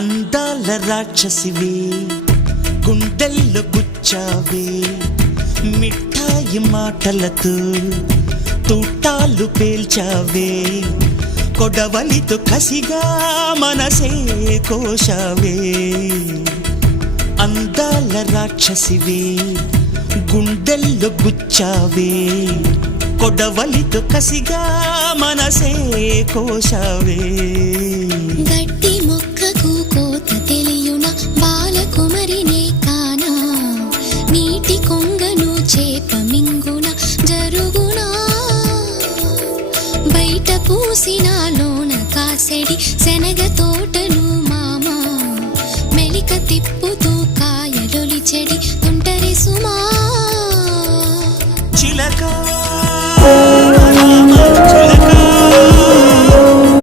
అందాల రాక్షసివే గుండెల్లో గుచ్చావే. మిఠాయి మాటలతో తూటాలు పేల్చావే. కొడవలితో కసిగా మనసే కోశావే. అందాల రాక్షసివే గుండెల్లో గుచ్చావే. కొడవలితో కసిగా మనసే కోశావే. కొంగను చేప జరుగునా? బయట పూసిన లోన శనగ తోటను మామా? మెలిక తిప్పుతూ కాయలొలి చెడి తుంటరి సుమా చిలకా